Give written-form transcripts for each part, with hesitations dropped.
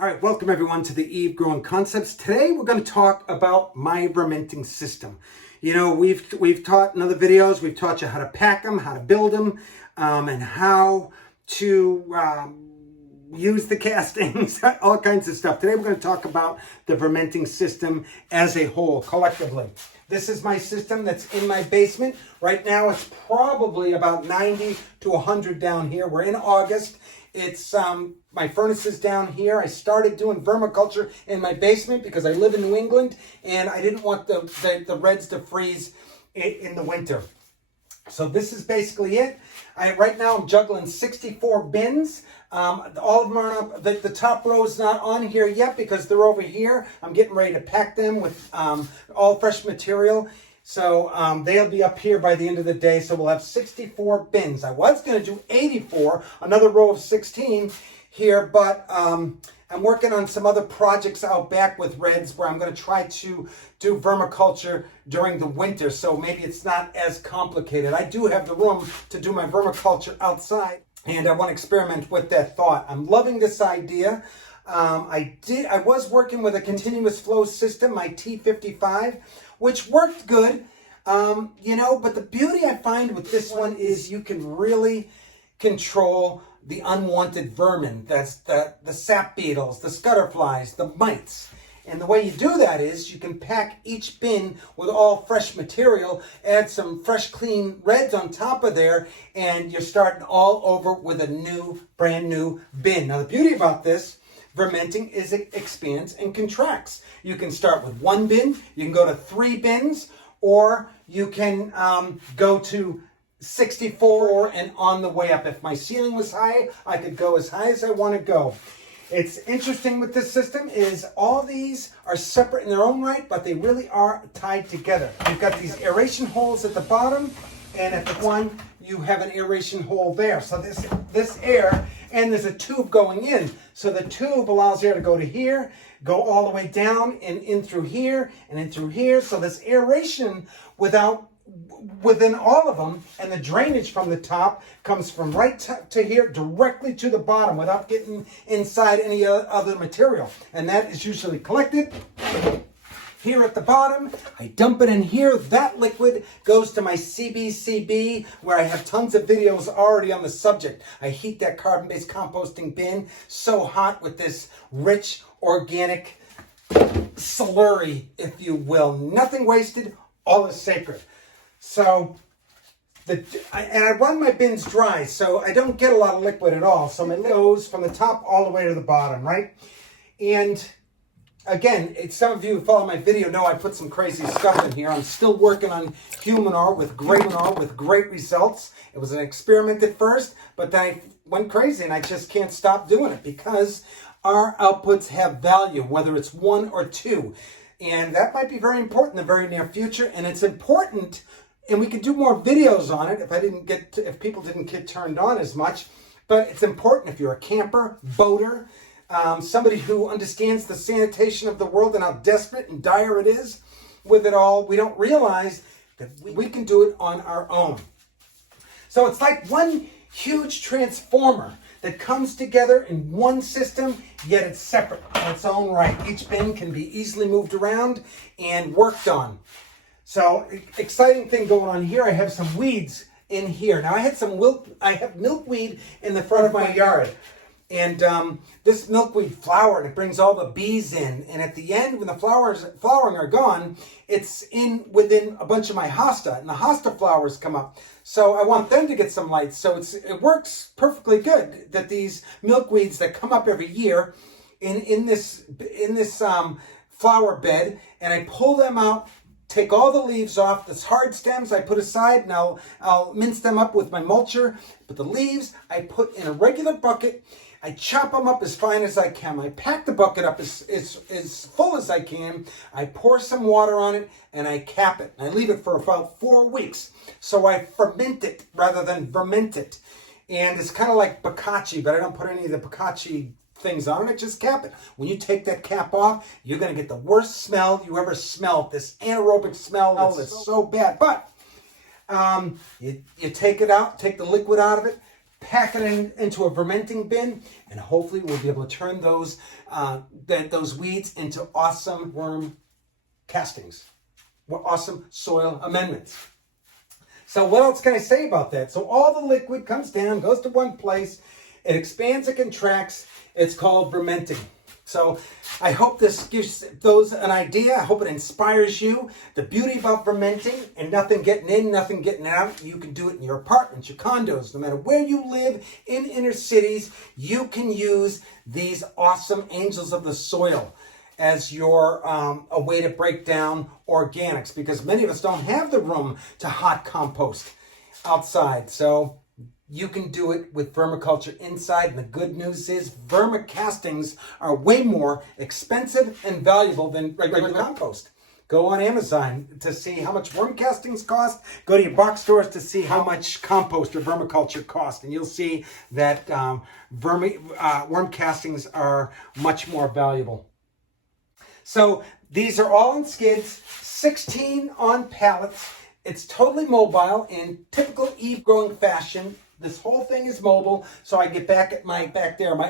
All right, welcome everyone to the Eve Growing Concepts. Today we're going to talk about my Vernmenting system. You know, we've taught in other videos, we've taught you how to pack them, how to build them, and how to use the castings, all kinds of stuff. Today we're going to talk about the Vernmenting system as a whole, collectively. This is my system that's in my basement. Right now it's probably about 90 to 100 down here. We're in August. It's my furnace is down here. I started doing vermiculture in my basement because I live in New England and I didn't want the reds to freeze in the winter. So this is basically it. Right now I'm juggling 64 bins. All of them are up. The top row is not on here yet because they're over here. I'm getting ready to pack them with all fresh material. So they'll be up here by the end of the day. So we'll have 64 bins. I was going to do 84, another row of 16 here, but I'm working on some other projects out back with reds where I'm going to try to do vermiculture during the winter. So maybe it's not as complicated. I do have the room to do my vermiculture outside, and I want to experiment with that thought. I'm loving this idea. I was working with a continuous flow system, my T55, which worked good, you know, but the beauty I find with this one is you can really control the unwanted vermin. That's the sap beetles, the scutterflies, the mites. And the way you do that is you can pack each bin with all fresh material, add some fresh clean reds on top of there, and you're starting all over with a brand new bin. Now the beauty about this Vernmenting is it expands and contracts. You can start with one bin, you can go to 3 bins, or you can go to 64 and on the way up. If my ceiling was high, I could go as high as I want to go. It's interesting with this system is all these are separate in their own right, but they really are tied together. You've got these aeration holes at the bottom, and at the one you have an aeration hole there. So this air, and there's a tube going in. So the tube allows air to go to here, go all the way down and in through here and in through here. So there's aeration within all of them, and the drainage from the top comes from right to here directly to the bottom without getting inside any other material. And that is usually collected here at the bottom. I dump it in here. That liquid goes to my CBCB, where I have tons of videos already on the subject. I heat that carbon-based composting bin so hot with this rich organic slurry, if you will. Nothing wasted, all is sacred. So, I run my bins dry, so I don't get a lot of liquid at all. So it goes from the top all the way to the bottom, right? And again, some of you who follow my video know I put some crazy stuff in here. I'm still working on humanure with great results. It was an experiment at first, but then I went crazy and I just can't stop doing it because our outputs have value, whether it's 1 or 2. And that might be very important in the very near future. And it's important, and we could do more videos on it if people didn't get turned on as much. But it's important if you're a camper, boater, somebody who understands the sanitation of the world and how desperate and dire it is with it all. We don't realize that we can do it on our own. So it's like one huge transformer that comes together in one system, yet it's separate in its own right. Each bin can be easily moved around and worked on. So, exciting thing going on here. I have some weeds in here. Now I have milkweed in the front of my yard. And this milkweed flowered. It brings all the bees in. And at the end, when the flowering are gone, it's within a bunch of my hosta. And the hosta flowers come up. So I want them to get some light. So it works perfectly good that these milkweeds that come up every year in this flower bed, and I pull them out, take all the leaves off. The hard stems I put aside, and I'll mince them up with my mulcher. But the leaves I put in a regular bucket. I chop them up as fine as I can. I pack the bucket up as full as I can. I pour some water on it and I cap it. And I leave it for about 4 weeks. So I ferment it rather than verment it. And it's kind of like bokashi, but I don't put any of the bokashi things on it. I just cap it. When you take that cap off, you're going to get the worst smell you ever smelled. This anaerobic smell that's so bad. But you take it out, take the liquid out of it, pack it into a fermenting bin, and hopefully we'll be able to turn those weeds into awesome worm castings, awesome soil amendments. So what else can I say about that? So all the liquid comes down, goes to one place, it expands, it contracts. It's called Vernmenting. So I hope this gives those an idea. I hope it inspires you. The beauty about fermenting and nothing getting in, nothing getting out, you can do it in your apartments, your condos, no matter where you live in inner cities, you can use these awesome angels of the soil as your a way to break down organics, because many of us don't have the room to hot compost outside. So you can do it with vermiculture inside, and the good news is vermicastings are way more expensive and valuable than regular compost. Go on Amazon to see how much worm castings cost. Go to your box stores to see how much compost or vermiculture cost, and you'll see that worm castings are much more valuable. So these are all in skids, 16 on pallets. It's totally mobile in typical Eve growing fashion. This whole thing is mobile, so I get back at my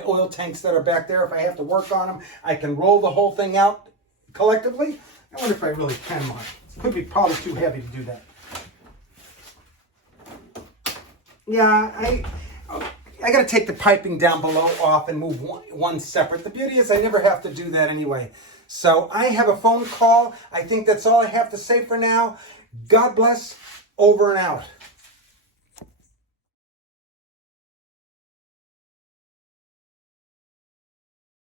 oil tanks that are back there. If I have to work on them, I can roll the whole thing out collectively. I wonder if I really can, Mark. It could be probably too heavy to do that. Yeah, I got to take the piping down below off and move one separate. The beauty is I never have to do that anyway. So I have a phone call. I think that's all I have to say for now. God bless. Over and out.